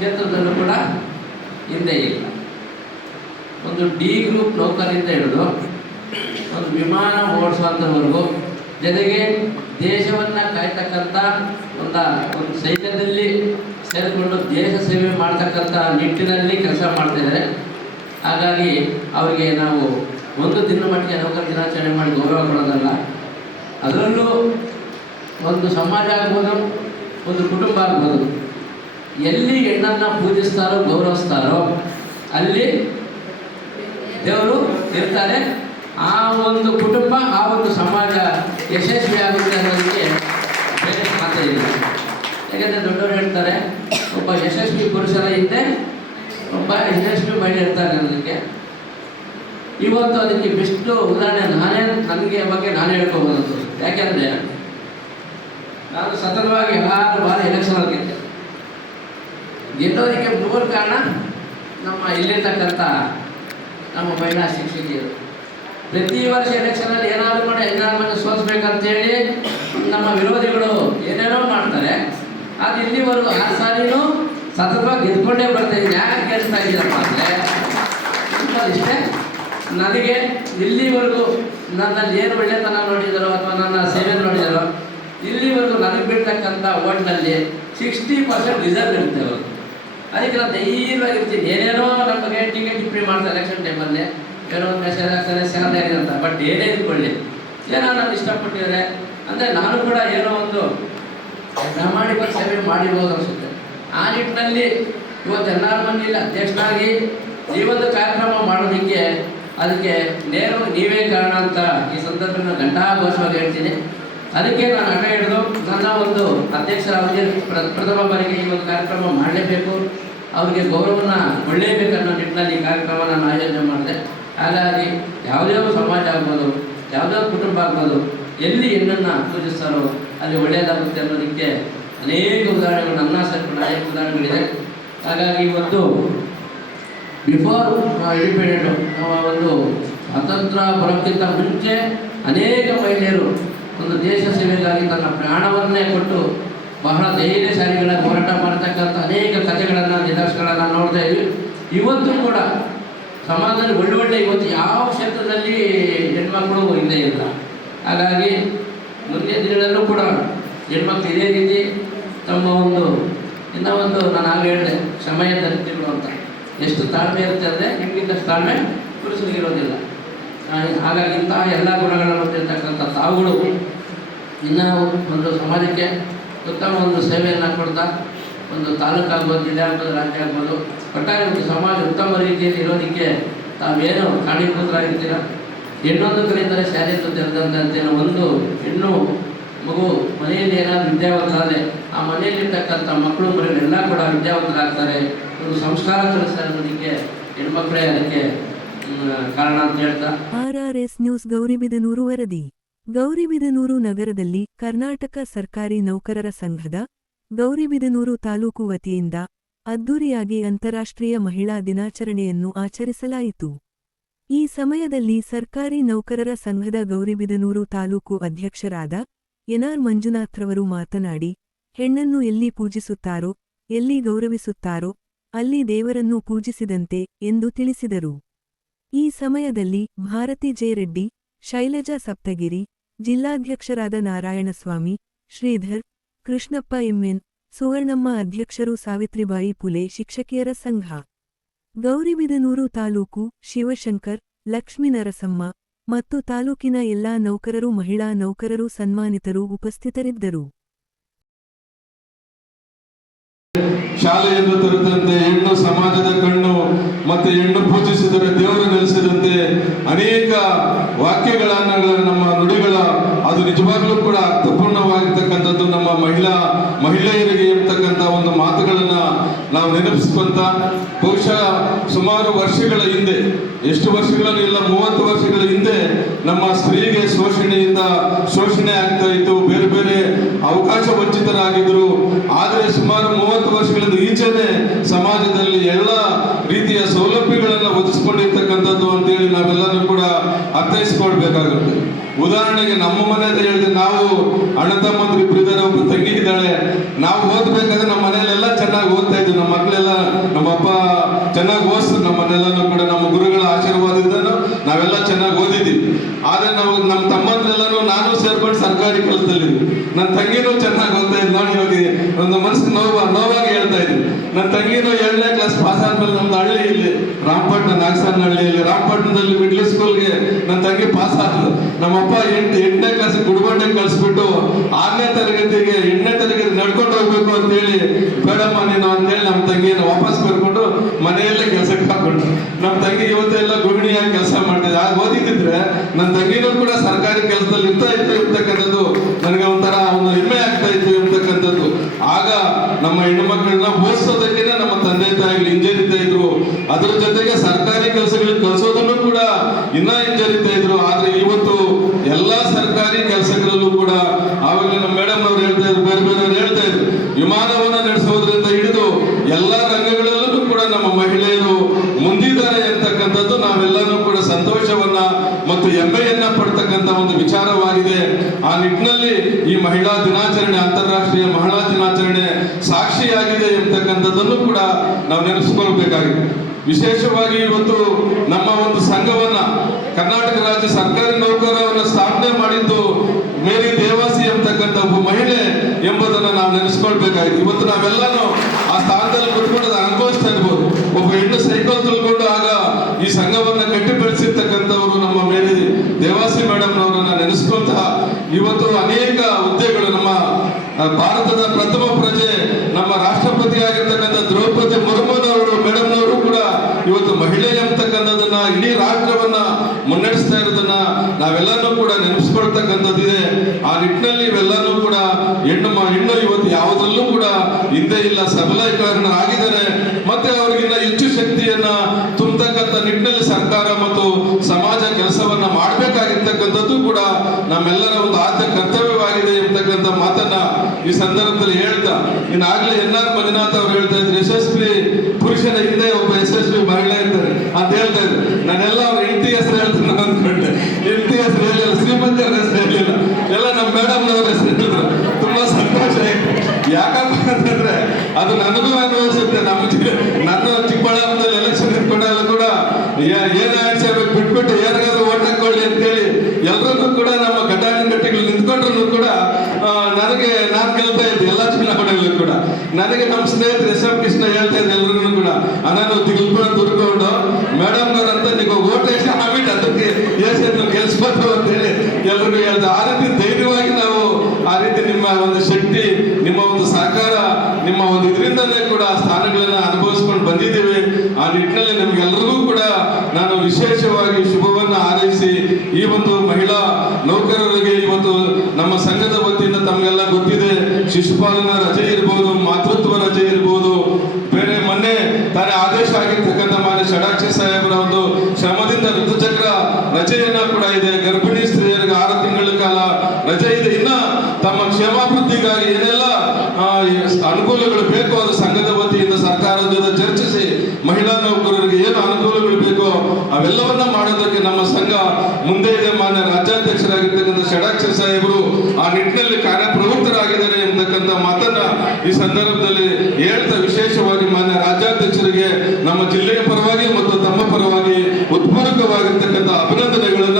ಕ್ಷೇತ್ರದಲ್ಲೂ ಕೂಡ ಹಿಂದೆ ಇಲ್ಲ. ಒಂದು ಡಿ ಗ್ರೂಪ್ ನೌಕರಿಂದ ಹಿಡಿದು ಒಂದು ವಿಮಾನ ಓಡಿಸುವಂಥವರೆಗೂ, ಜೊತೆಗೆ ದೇಶವನ್ನು ಕಾಯ್ತಕ್ಕಂಥ ಒಂದು ಸೈನ್ಯದಲ್ಲಿ ಸೇರಿಕೊಂಡು ದೇಶ ಸೇವೆ ಮಾಡ್ತಕ್ಕಂಥ ನಿಟ್ಟಿನಲ್ಲಿ ಕೆಲಸ ಮಾಡ್ತಿದ್ದಾರೆ. ಹಾಗಾಗಿ ಅವರಿಗೆ ನಾವು ಒಂದು ದಿನ ಮಟ್ಟಿಗೆ ನೌಕರ ದಿನಾಚರಣೆ ಮಾಡಿ ಗೌರವ ಕೊಡೋದಲ್ಲ, ಅದರಲ್ಲೂ ಒಂದು ಸಮಾಜ ಆಗ್ಬೋದು, ಒಂದು ಕುಟುಂಬ ಆಗ್ಬೋದು, ಎಲ್ಲಿ ಹೆಣ್ಣನ್ನು ಪೂಜಿಸ್ತಾರೋ ಗೌರವಿಸ್ತಾರೋ ಅಲ್ಲಿ ದೇವರು ಇರ್ತಾರೆ. ಆ ಒಂದು ಕುಟುಂಬ, ಆ ಒಂದು ಸಮಾಜ ಯಶಸ್ವಿ ಆಗುತ್ತೆ ಅನ್ನೋದಕ್ಕೆ ಬೇರೆ ಮಾತೇ ಇಲ್ಲ. ಯಾಕೆಂದರೆ ದೊಡ್ಡವರು ಹೇಳ್ತಾರೆ, ಒಬ್ಬ ಯಶಸ್ವಿ ಪುರುಷರ ಹಿಂದೆ ಒಬ್ಬ ಯಶಸ್ವಿ ಮಹಿಳೆ ಇರ್ತಾರೆ ಅನ್ನೋದಕ್ಕೆ. ಇವತ್ತು ಅದಕ್ಕೆ ಬೆಸ್ಟ್ ಉದಾಹರಣೆ ನನಗೆ ಬಗ್ಗೆ ನಾನೇ ಹೇಳ್ಕೊಬೋದು. ಯಾಕೆಂದರೆ ನಾನು ಸತತವಾಗಿ 6 ಬಾರಿ ಎಲೆಕ್ಷನ್ ಆಗಿದ್ದೆ. ಗೆಲ್ಲೋದಕ್ಕೆ ಮೂಲ ಕಾರಣ ನಮ್ಮ ಇಲ್ಲಿರ್ತಕ್ಕಂಥ ನಮ್ಮ ಮಹಿಳಾ ಶಿಕ್ಷಕಿಯರು. ಪ್ರತಿ ವರ್ಷ ಎಲೆಕ್ಷನಲ್ಲಿ ಏನಾದರೂ ಮಾಡಿ ಹೆಣ್ಣನ್ನು ಸೋಲಿಸ್ಬೇಕಂತೇಳಿ ನಮ್ಮ ವಿರೋಧಿಗಳು ಏನೇನೋ ಮಾಡ್ತಾರೆ. ಅದು ಇಲ್ಲಿವರೆಗೂ 6 ಸಾರಿನೂ ಸತತವಾಗಿ ಗೆದ್ಕೊಂಡೇ ಬರ್ತಾಯಿದ್ದೀನಿ. ಯಾಕೆ ಗೆಲ್ತಾ ಇದ್ದೀರಪ್ಪ ಅಂದರೆ ಇಷ್ಟೇ, ನನಗೆ ಇಲ್ಲಿವರೆಗೂ ನನ್ನಲ್ಲಿ ಏನು ಒಳ್ಳೆತನ ನೋಡಿದಾರೋ ಅಥವಾ ನನ್ನ ಸೇವೆ ನೋಡಿದಾರೋ, ಇಲ್ಲಿವರೆಗೂ ನನಗೆ ಬಿಡ್ತಕ್ಕಂಥ ಓಟ್ನಲ್ಲಿ 60% ರಿಸರ್ವ್ ಇರುತ್ತೆ ಅವರು. ಅದಕ್ಕೆ ನಾನು ಧೈರ್ಯವಾಗಿರ್ತೀನಿ. ಏನೇನೋ ನಮ್ಮ ಬಗ್ಗೆ ಟೀಕೆ ಟಿಪ್ಪಣಿ ಮಾಡ್ತಾರೆ ಎಲೆಕ್ಷನ್ ಟೈಮಲ್ಲಿ, ಏನೋ ಒಂದು ಮೆಸೇಜ್ ಆಗ್ತಾರೆ ಸ್ಯಾಲರಿ ಅಂತ. ಬಟ್ ಏನೇ ಇದ್ಕೊಳ್ಳಿ, ಏನೋ ನಾನು ಇಷ್ಟಪಟ್ಟಿದ್ದಾರೆ ಅಂದರೆ ನಾನು ಕೂಡ ಏನೋ ಒಂದು ಪ್ರಾಮಾಣಿಕ ಸೇವೆ ಮಾಡಿರ್ಬೋದು ಅನಿಸುತ್ತೆ. ಆ ನಿಟ್ಟಿನಲ್ಲಿ ಇವತ್ತು ಎಲ್ಲರ ಮನೆಯಲ್ಲಿ ಅಧ್ಯಕ್ಷನಾಗಿ ಈ ಒಂದು ಕಾರ್ಯಕ್ರಮ ಮಾಡೋದಕ್ಕೆ ಅದಕ್ಕೆ ನೀವೇ ಕಾರಣ ಅಂತ ಈ ಸಂದರ್ಭದಲ್ಲಿ ಘಂಟಾಘೋಷವಾಗಿ ಹೇಳ್ತೀನಿ. ಅದಕ್ಕೆ ನಾನು ಹಠ ಹಿಡಿದು ನನ್ನ ಒಂದು ಅಧ್ಯಕ್ಷರ ಅವಧಿಯಲ್ಲಿ ಪ್ರಥಮ ಬಾರಿಗೆ ಈ ಒಂದು ಕಾರ್ಯಕ್ರಮ ಮಾಡಲೇಬೇಕು, ಅವರಿಗೆ ಗೌರವನ ಕೊಡಲೇಬೇಕು ಅನ್ನೋ ನಿಟ್ಟಿನಲ್ಲಿ ಈ ಕಾರ್ಯಕ್ರಮ ನಾನು ಆಯೋಜನೆ ಮಾಡಿದೆ. ಹಾಗಾಗಿ ಯಾವುದೇ ಸಮಾಜ ಆಗ್ಬೋದು, ಯಾವುದೇ ಕುಟುಂಬ ಆಗ್ಬೋದು, ಎಲ್ಲಿ ಹೆಣ್ಣನ್ನು ಪೂಜಿಸ್ತಾರೋ ಅಲ್ಲಿ ಒಳ್ಳೆಯದಾಗುತ್ತೆ ಅನ್ನೋದಕ್ಕೆ ಅನೇಕ ಉದಾಹರಣೆಗಳು, ನನ್ನ ಸೇರಿಕೊಂಡು ಅನೇಕ ಉದಾಹರಣೆಗಳಿದೆ. ಹಾಗಾಗಿ ಇವತ್ತು ಬಿಫೋರ್ ಇಂಡಿಪೆಂಡೆಂಟ್ ಒಂದು ಸ್ವತಂತ್ರ ಬರೋಕ್ಕಿಂತ ಮುಂಚೆ ಅನೇಕ ಮಹಿಳೆಯರು ಒಂದು ದೇಶ ಸೇವೆಗಾಗಿ ತನ್ನ ಪ್ರಾಣವನ್ನೇ ಕೊಟ್ಟು ಬಹಳ ಧೈರ್ಯಶಾಲಿಗಳ ಹೋರಾಟ ಮಾಡತಕ್ಕಂಥ ಅನೇಕ ಕಥೆಗಳನ್ನು, ನಿದರ್ಶನಗಳನ್ನು ನೋಡ್ತಾ ಇದ್ವಿ. ಇವತ್ತು ಕೂಡ ಸಮಾಜದಲ್ಲಿ ಒಳ್ಳೊಳ್ಳೆ ಇವತ್ತು ಯಾವ ಕ್ಷೇತ್ರದಲ್ಲಿ ಹೆಣ್ಮಕ್ಳು ಹಿಂದೆ ಇಲ್ಲ. ಹಾಗಾಗಿ ಮುಂದಿನ ದಿನಗಳಲ್ಲೂ ಕೂಡ ಹೆಣ್ಮಕ್ಳು ಇದೇ ರೀತಿ ತಮ್ಮ ಇನ್ನೂ ನಾನು ಆಗ ಹೇಳಿದೆ, ಸಮಯ ಧರಿಸಿಗಳು ಅಂತ. ಎಷ್ಟು ತಾಳ್ಮೆ ಇರುತ್ತೆ ಅಂದರೆ ನಿಮಗಿಂತಷ್ಟು ತಾಳ್ಮೆ ಪುರುಷರಿಗಿರೋದಿಲ್ಲ. ಹಾಗಾಗಿ ಇಂತಹ ಎಲ್ಲ ಗುಣಗಳನ್ನು ಹೊಂದಿರತಕ್ಕಂಥ ತಾವುಗಳು ಇನ್ನೂ ಒಂದು ಸಮಾಜಕ್ಕೆ ಉತ್ತಮ ಒಂದು ಸೇವೆಯನ್ನು ಕೊಡ್ತಾ ಒಂದು ತಾಲೂಕು ಆಗ್ಬೋದು, ಜಿಲ್ಲೆ ಆಗ್ಬೋದು, ರಾಜ್ಯ ಆಗ್ಬೋದು, ಒಟ್ಟಾರೆ ಒಂದು ಸಮಾಜ ಉತ್ತಮ ರೀತಿಯಲ್ಲಿ ಇರೋದಕ್ಕೆ ತಾವೇನು ಕಾರಣೀಭೂತರಾಗಿರ್ತೀರ. ಹೆಣ್ಣೊಂದು ಕಲಿತರೆ ಶಾಲೆಯನ್ನು ತೆರೆದಂತೇನೋ ಒಂದು ಹೆಣ್ಣು ಮಗು ಮನೆಯಲ್ಲಿ ಏನಾದರೂ ವಿದ್ಯಾವಂತರಾದರೆ ಆ ಮನೆಯಲ್ಲಿರ್ತಕ್ಕಂಥ ಮಕ್ಕಳು ಮರಿಗಳೆಲ್ಲ ಕೂಡ ವಿದ್ಯಾವಂತರಾಗ್ತಾರೆ, ಒಂದು ಸಂಸ್ಕಾರ ಕಲಿಸ್ತಾರೆ ಅನ್ನೋದಕ್ಕೆ ಹೆಣ್ಮಕ್ಳೇ ಅದಕ್ಕೆ ಕಾರಣ ಅಂತ ಹೇಳ್ತಾ. RRS ನ್ಯೂಸ್ ಗೌರಿಬಿದನೂರು ವರದಿ. ಗೌರಿಬಿದನೂರು ನಗರದಲ್ಲಿ ಕರ್ನಾಟಕ ಸರ್ಕಾರಿ ನೌಕರರ ಸಂಘದ ಗೌರಿಬಿದನೂರು ತಾಲೂಕು ವತಿಯಿಂದ ಅದ್ದೂರಿಯಾಗಿ ಅಂತಾರಾಷ್ಟ್ರೀಯ ಮಹಿಳಾ ದಿನಾಚರಣೆಯನ್ನು ಆಚರಿಸಲಾಯಿತು. ಈ ಸಮಯದಲ್ಲಿ ಸರ್ಕಾರಿ ನೌಕರರ ಸಂಘದ ಗೌರಿಬಿದನೂರು ತಾಲೂಕು ಅಧ್ಯಕ್ಷರಾದ ಎನ್ಆರ್ ಮಂಜುನಾಥ್ರವರು ಮಾತನಾಡಿ, ಹೆಣ್ಣನ್ನು ಎಲ್ಲಿ ಪೂಜಿಸುತ್ತಾರೋ, ಎಲ್ಲಿ ಗೌರವಿಸುತ್ತಾರೋ ಅಲ್ಲಿ ದೇವರನ್ನು ಪೂಜಿಸಿದಂತೆ ಎಂದು ತಿಳಿಸಿದರು. ಈ ಸಮಯದಲ್ಲಿ ಭಾರತಿ ಜೆ ರೆಡ್ಡಿ, ಶೈಲಜಾ ಸಪ್ತಗಿರಿ, ಜಿಲ್ಲಾಧ್ಯಕ್ಷರಾದ ನಾರಾಯಣಸ್ವಾಮಿ, ಶ್ರೀಧರ್, ಕೃಷ್ಣಪ್ಪ ಎಂಎನ್, ಸುವರ್ಣಮ್ಮ ಅಧ್ಯಕ್ಷರು, ಸಾವಿತ್ರಿಬಾಯಿ ಪುಲೆ ಶಿಕ್ಷಕಿಯರ ಸಂಘ ಗೌರಿಬಿದನೂರು ತಾಲೂಕು, ಶಿವಶಂಕರ್, ಲಕ್ಷ್ಮೀನರಸಮ್ಮ ಮತ್ತು ತಾಲೂಕಿನ ಎಲ್ಲಾ ನೌಕರರು, ಮಹಿಳಾ ನೌಕರರು, ಸನ್ಮಾನಿತರು ಉಪಸ್ಥಿತರಿದ್ದರು. ಶಾಲೆಯನ್ನು ತರುತ್ತಂತೆ, ಹೆಣ್ಣು ಸಮಾಜದ ಕಣ್ಣು ಮತ್ತೆ ಹೆಣ್ಣು ಪೂಜಿಸಿದರೆ ದೇವರು ನೆಲೆಸಿದಂತೆ ಅನೇಕ ವಾಕ್ಯಗಳನ್ನ ನಮ್ಮ ನುಡಿಗಳ ಅದು ನಿಜವಾಗ್ಲೂ ಕೂಡ ಅರ್ಥಪೂರ್ಣವಾಗಿರ್ತಕ್ಕಂಥದ್ದು. ನಮ್ಮ ಮಹಿಳೆಯರಿಗೆ ಇರ್ತಕ್ಕಂಥ ಒಂದು ಮಾತುಗಳನ್ನ ನಾವು ನೆನಪಿಸ್ಕೊಂತ ಬಹುಶಃ ಸುಮಾರು ವರ್ಷಗಳ ಹಿಂದೆ, ಎಷ್ಟು ವರ್ಷಗಳನ್ನು ಇಲ್ಲ 30 ವರ್ಷಗಳ ಹಿಂದೆ ನಮ್ಮ ಸ್ತ್ರೀಗೆ ಶೋಷಣೆ ಆಗ್ತಾ ಇತ್ತು, ಬೇರೆ ಬೇರೆ ಅವಕಾಶ ವಂಚಿತರಾಗಿದ್ರು. ಆದರೆ ಸುಮಾರು 30 ವರ್ಷಗಳಿಂದ ಈಚೆನೆ ಸಮಾಜದಲ್ಲಿ ಎಲ್ಲ ರೀತಿಯ ಸೌಲಭ್ಯಗಳನ್ನು ಒದಗಿಸ್ಕೊಂಡಿರ್ತಕ್ಕಂಥದ್ದು ಅಂತೇಳಿ ನಾವೆಲ್ಲರೂ ಕೂಡ ಅರ್ಥೈಸ್ಕೊಳ್ಬೇಕಾಗುತ್ತೆ. ಉದಾಹರಣೆಗೆ ನಮ್ಮ ಮನೆಯದ ಹೇಳಿದ್ರೆ, ನಾವು ಅಣ್ಣ ತಮ್ಮಂದ್ರು ಇಬ್ಬರಿದ್ದಾರೆ, ಒಬ್ಬ ತಂಗಿ ಇದ್ದಾಳೆ. ನಾವು ಓದ್ಬೇಕಾದ್ರೆ ನಮ್ಮ ಮನೆಯಲ್ಲೆಲ್ಲ ಚೆನ್ನಾಗಿ ಓದ್ತಾ ಇದ್ವಿ, ನಮ್ಮ ಮಕ್ಕಳೆಲ್ಲ ಚೆನ್ನಾಗಿ ಓದಿಸ್ರು. ನಮ್ಮನ್ನೆಲ್ಲನೂ ಕೂಡ ನಮ್ಮ ಗುರುಗಳ ಆಶೀರ್ವಾದದಿಂದನೂ ನಾವೆಲ್ಲ ಚೆನ್ನಾಗಿ ಓದಿದ್ದೀವಿ. ಆದ್ರೆ ನಾವು ನಮ್ಮ ತಮ್ಮಂದ್ರೆಲ್ಲನೂ ನಾನು ಸೇರ್ಕೊಂಡು ಸರ್ಕಾರಿ ಕೆಲಸದಲ್ಲಿದ್ವಿ. ನನ್ನ ತಂಗಿನೂ ಚೆನ್ನಾಗಿ ಓದ್ತಾ ಇದ್ದು ನೋಡಿ, ಇವಾಗ ಒಂದು ಮನಸ್ಸಿಗೆ ನೋವಾಗಿ ಹೇಳ್ತಾ ಇದ್ವಿ. ನನ್ನ ತಂಗಿನೂ 7ನೇ ಕ್ಲಾಸ್ ಪಾಸ್ ಆದ್ಮೇಲೆ ನಮ್ದು ಹಳ್ಳಿ ಇಲ್ಲಿ ರಾಮಪಟ್ಟಣ, ನಾಗಸನಹಳ್ಳಿಯಲ್ಲಿ ರಾಮಪಟ್ಟಣದಲ್ಲಿ ಮಿಡ್ಲ್ ಸ್ಕೂಲ್ಗೆ ನನ್ನ ತಂಗಿ ಪಾಸ್ ಆದ್ಲು. ನಮ್ಮಪ್ಪ 8ನೇ ಕ್ಲಾಸ್ ಗುಡ್ಬಂಡೆಗೆ ಕಳಿಸ್ಬಿಟ್ಟು 6ನೇ ತರಗತಿಗೆ 8ನೇ ತರಗತಿ ನಡ್ಕೊಂಡು ಹೋಗ್ಬೇಕು ಅಂತೇಳಿ, ಬೇಡಮ್ಮ ನೀನು ಅಂತೇಳಿ ನಮ್ಮ ತಂಗಿಯನ್ನು ವಾಪಸ್ ಕರ್ಕೊಂಡು ಮನೆಯಲ್ಲೇ ಕೆಲಸಕ್ಕೆ ಹಾಕೊಂಡು ನಮ್ಮ ತಂಗಿ ಇವತ್ತೆಲ್ಲ ಗೃಹಿಣಿಯಾಗಿ ಕೆಲಸ ಮಾಡ್ತಿದ್ದೆ. ಆಗ ಓದಿದ್ರೆ ನನ್ನ ತಂಗಿನೂ ಕೂಡ ಸರ್ಕಾರಿ ಕೆಲಸದಲ್ಲಿ ಇರ್ತಕ್ಕಂಥದ್ದು ನನಗೆ ಒಂಥರ ಒಂದು ಹೆಮ್ಮೆ ಆಗ್ತಾ ಇತ್ತು ಇರ್ತಕ್ಕಂಥದ್ದು. ಆಗ ನಮ್ಮ ಹೆಣ್ಣು ಮಕ್ಕಳನ್ನ ಓದಿಸೋದಕ್ಕೆ ನಮ್ಮ ತಂದೆ ತಾಯಿಗಳು ಹಿಂಜರಿತಾ ಇದ್ರು. ಅದ್ರ ಜೊತೆಗೆ ಸರ್ಕಾರಿ ಕೆಲಸಗಳಿಗೆ ಕಳಿಸೋದನ್ನು ಕೂಡ ಇನ್ನ ಹಿಂಜರಿತಾ ಇದ್ರು. ಆದ್ರೆ ಇವತ್ತು ಎಲ್ಲಾ ಸರ್ಕಾರಿ ಕೆಲಸಗಳಲ್ಲೂ ಕೂಡ ಆವಾಗಲೇ ನಮ್ಮ ಮೇಡಮ್ ಅವ್ರು ಹೇಳ್ತಾ ಇದ್ರು, ಬೇರೆ ಬೇರೆಯವ್ರು ಹೇಳ್ತಾ ಇದ್ರು, ವಿಮಾನವನ್ನ ನಡೆಸೋದ್ರಿಂದ ಹಿಡಿದು ಎಲ್ಲಾ ರಂಗಗಳಲ್ಲೂ ಕೂಡ ನಮ್ಮ ಮಹಿಳೆಯರು ಮುಂದಿದ್ದಾರೆ ಅಂತಕ್ಕಂಥದ್ದು ನಾವೆಲ್ಲರೂ ಕೂಡ ಸಂತೋಷವನ್ನ ಮತ್ತು ಹೆಮ್ಮೆಯನ್ನ ಪಡ್ತಕ್ಕಂಥ ಒಂದು ವಿಚಾರವಾಗಿದೆ. ಆ ನಿಟ್ಟಿನಲ್ಲಿ ಈ ಮಹಿಳಾ ದಿನಾಚರಣೆ, ಅಂತಾರಾಷ್ಟ್ರೀಯ ಮಹಿಳಾ ದಿನಾಚರಣೆ ಸಾಕ್ಷಿಯಾಗಿದೆ ಎಂಬತಕ್ಕಂಥದ್ದನ್ನು ಕೂಡ ನಾವು ನೆನೆಸ್ಕೊಳ್ಬೇಕಾಗಿದೆ. ವಿಶೇಷವಾಗಿ ಇವತ್ತು ನಮ್ಮ ಒಂದು ಸಂಘವನ್ನ ಕರ್ನಾಟಕ ರಾಜ್ಯ ಸರ್ಕಾರಿ ನೌಕರರನ್ನ ಸ್ಥಾಪನೆ ಮಾಡಿದ್ದು ಮೇರಿ ದೇವಾಸಿ ಎಂಬತಕ್ಕಂಥ ಒಬ್ಬ ಮಹಿಳೆ ಎಂಬುದನ್ನು ನಾವು ನೆನೆಸ್ಕೊಳ್ಬೇಕಾಗಿದೆ. ಇವತ್ತು ನಾವೆಲ್ಲನೂ ಆ ಸ್ಥಾನದಲ್ಲಿ ಕುತ್ಕೊಂಡು ಅನುಭವಿಸ್ತಾ ಇರ್ಬೋದು. ಒಬ್ಬ ಹೆಣ್ಣು ಸೈಕಲ್ ತುಳ್ಕೊಂಡು ಆಗ ಈ ಸಂಘವನ್ನ ಕಟ್ಟಿ ಬೆಳೆಸಿರ್ತಕ್ಕಂಥವ್ರು ನಮ್ಮ ಮೇರಿ ದೇವಾಸಿ ಮೇಡಮ್ ಅವರನ್ನ ನೆನೆಸ್ಕೊಂತ ಇವತ್ತು ಅನೇಕ ಹುದ್ದೆಗಳು ನಮ್ಮ ಭಾರತದ ಪ್ರಥಮ ಪ್ರಜೆ ನಮ್ಮ ರಾಷ್ಟ್ರಪತಿ ಆಗಿರ್ತಕ್ಕಂಥ ದ್ರೌಪದಿ ಮುರ್ಮುನವರು ಮೇಡಮ್ನವರು ಕೂಡ ಇವತ್ತು ಮಹಿಳೆ ಎಂಬತಕ್ಕಂಥದನ್ನ ಇಡೀ ರಾಷ್ಟ್ರವನ್ನ ಮುನ್ನಡೆಸ್ತಾ ಇರೋದನ್ನ ನಾವೆಲ್ಲನೂ ಕೂಡ ನೆನಪಿಸ್ಕೊಳ್ತಕ್ಕಂಥದ್ದಿದೆ. ಆ ನಿಟ್ಟಿನಲ್ಲಿ ಇವೆಲ್ಲನೂ ಕೂಡ ಹೆಣ್ಣು ಇವತ್ತು ಯಾವುದರಲ್ಲೂ ಕೂಡ ಹಿಂದೆ ಇಲ್ಲ, ಸಬಲೀಕರಣರಾಗಿದ್ದಾರೆ. ಮತ್ತೆ ಅವ್ರಿಗಿನ್ನ ಹೆಚ್ಚು ಶಕ್ತಿಯನ್ನ ತುಂಬತಕ್ಕಂಥ ನಿಟ್ಟಿನಲ್ಲಿ ಸರ್ಕಾರ ಮತ್ತು ಸಮಾಜ ಕೆಲಸವನ್ನ ಮಾಡಬೇಕಾಗಿರ್ತಕ್ಕಂಥದ್ದು ಕೂಡ ನಮ್ಮೆಲ್ಲರ ಒಂದು ಆದ್ಯ ಕರ್ತವ್ಯವಾಗಿದೆ ಎಂಬತಕ್ಕಂಥ ಮಾತನ್ನ ಈ ಸಂದರ್ಭದಲ್ಲಿ ಹೇಳ್ತಾ, ಇನ್ನಾಗಲೇ NR ಮಂಜುನಾಥ್ ಅವ್ರು ಹೇಳ್ತಾ ಇದ್ರು, ಯಶಸ್ವಿ ಪುರುಷನ ಹಿಂದೆ ಒಬ್ಬ ಯಶಸ್ವಿ ಮಹಿಳೆ ಇರ್ತಾರೆ ಅಂತ ಹೇಳ್ತಾ ಇದ್ರು. ನಾನೆಲ್ಲ ಅವ್ರ ಹೆಂಡತಿ ಹೆಸರು ಹೇಳ್ತೀನಿ ಅಂದ್ಕೊಂಡೆ. ಹೆಂಡತಿ ಹೆಸರು ಹೇಳಿಲ್ಲ, ಶ್ರೀಮಂತರ ಹೆಸರು ಹೇಳಿಲ್ಲ, ಎಲ್ಲ ನಮ್ಮ ಮೇಡಮ್ ಅವ್ರ ಹೆಸರು ಹೇಳಿದ್ರು. ತುಂಬಾ ಸಂತೋಷ ಆಯ್ತು. ಯಾಕಪ್ಪ ಅಂತಂದ್ರೆ ಅದು ನನಗೂ ಅನುಭವಿಸುತ್ತೆ. ನನ್ನ ಚಿಕ್ಕಬಳ್ಳಾಪುರದಲ್ಲಿ ಎಲೆಕ್ಷನ್ ಇಟ್ಕೊಂಡಾಗ ಕೂಡ ಏನ್ ಆಡ್ಸಬೇಕು ಬಿಟ್ಬಿಟ್ಟು ಯಾರಿಗಾದ್ರೂ ಓಟ್ ಹಾಕೊಳ್ಳಿ ಅಂತೇಳಿ ಎಲ್ಲರನ್ನೂ ಕೂಡ ನಮ್ಮ ಘಟಾಣಿ ಗಟ್ಟಿಗಳು ನಿಂತ್ಕೊಂಡ್ರು ಕೂಡ ನಾನು ಗೆಲ್ತಾ ಇದ್ದೆ ಎಲ್ಲ ಚುನಾವಣೆಯಲ್ಲೂ ಕೂಡ. ನನಗೆ ನಮ್ಮ ಸ್ನೇಹಿತರು SM ಕೃಷ್ಣ ಹೇಳ್ತಾ ಇದ್ದೆ ಎಲ್ರಿಗೂ ಕೂಡ, ನಾನು ತಿಳ್ಕೊಂಡು ದುರ್ಕೊಂಡು ಮೇಡಮ್ ಅವರಂತ ನೀವು ಓಟ್ ಎಷ್ಟು ಹಾಬಿಟ್ ಅದಕ್ಕೆ ಏಸನ್ನು ಗೆಲ್ಸ್ಬೋದು ಅಂತ ಹೇಳಿ ಎಲ್ರಿಗೂ ಹೇಳ್ದೆ. ಆ ರೀತಿ ಧೈರ್ಯವಾಗಿ ನಾವು ಆ ರೀತಿ ನಿಮ್ಮ ಒಂದು ಶಕ್ತಿ, ನಿಮ್ಮ ಒಂದು ಸಹಕಾರ, ನಿಮ್ಮ ಒಂದು ಇದರಿಂದಲೇ ಕೂಡ ಸ್ಥಾನಗಳನ್ನ ಅನುಭವಿಸ್ಕೊಂಡು ಬಂದಿದ್ದೇವೆ. ಆ ನಿಟ್ಟಿನಲ್ಲಿ ನಿಮ್ಗೆಲ್ರಿಗೂ ಕೂಡ ನಾನು ವಿಶೇಷವಾಗಿ ಶುಭವನ್ನ ಹಾರೈಸಿ ಈ ಒಂದು ಮಹಿಳಾ ನೌಕರರಿಗೆ ಇವತ್ತು ನಮ್ಮ ಸಂಘದ ವತಿಯಿಂದ ತಮಗೆಲ್ಲ ಗೊತ್ತಿದೆ, ಶಿಶುಪಾಲನಾ ರಜೆ ಇರ್ಬೋದು, ಮಾತೃತ್ವ ರಜೆ ಇರ್ಬೋದು, ಬೇರೆ ಮೊನ್ನೆ ತಾನೇ ಆದೇಶ ಆಗಿರ್ತಕ್ಕಂಥ ಮಾನ್ಯ ಷಡಾಕ್ಷಿ ಸಾಹೇಬರ ಒಂದು ಶ್ರಮದಿಂದ ಋತುಚಕ್ರ ರಜೆಯನ್ನ ಕೂಡ ಇದೆ. ಗರ್ಭಿಣಿ ಸ್ತ್ರೀಯರಿಗೆ 6 ತಿಂಗಳ ಕಾಲ ರಜೆ ಇದೆ. ಇನ್ನ ತಮ್ಮ ಕ್ಷೇಮಾಭಿವೃದ್ಧಿಗಾಗಿ ಏನೆಲ್ಲ ಅನುಕೂಲಗಳು ಬೇಕು ಅದು ಸಂಘದ ವತಿಯಿಂದ ಸರ್ಕಾರದ ಜೊತೆ ಚರ್ಚಿಸಿ ಮಹಿಳಾ ನೌಕರರಿಗೆ ಏನು ಅನುಕೂಲಗಳು ಬೇಕೋ ಅವೆಲ್ಲವನ್ನ ಮಾಡೋದಕ್ಕೆ ನಮ್ಮ ಸಂಘ ಮುಂದೆ ಇದೆ. ಮಾನ್ಯ ರಾಜ್ಯಾಧ್ಯಕ್ಷರಾಗಿರ್ತಕ್ಕಂಥ ಷಡಾಕ್ಷರಿ ಸಾಹೇಬರು ಆ ನಿಟ್ಟಿನಲ್ಲಿ ಕಾರ್ಯಪ್ರವೃತ್ತರಾಗಿದ್ದಾರೆ ಎಂಬತಕ್ಕಂಥ ಮಾತನ್ನ ಈ ಸಂದರ್ಭದಲ್ಲಿ ಹೇಳ್ತಾ, ವಿಶೇಷವಾಗಿ ಮಾನ್ಯ ರಾಜ್ಯಾಧ್ಯಕ್ಷರಿಗೆ ನಮ್ಮ ಜಿಲ್ಲೆಯ ಪರವಾಗಿ ಮತ್ತು ತಮ್ಮ ಪರವಾಗಿ ಉತ್ಪೂರ್ವಕವಾಗಿರ್ತಕ್ಕಂಥ ಅಭಿನಂದನೆಗಳನ್ನ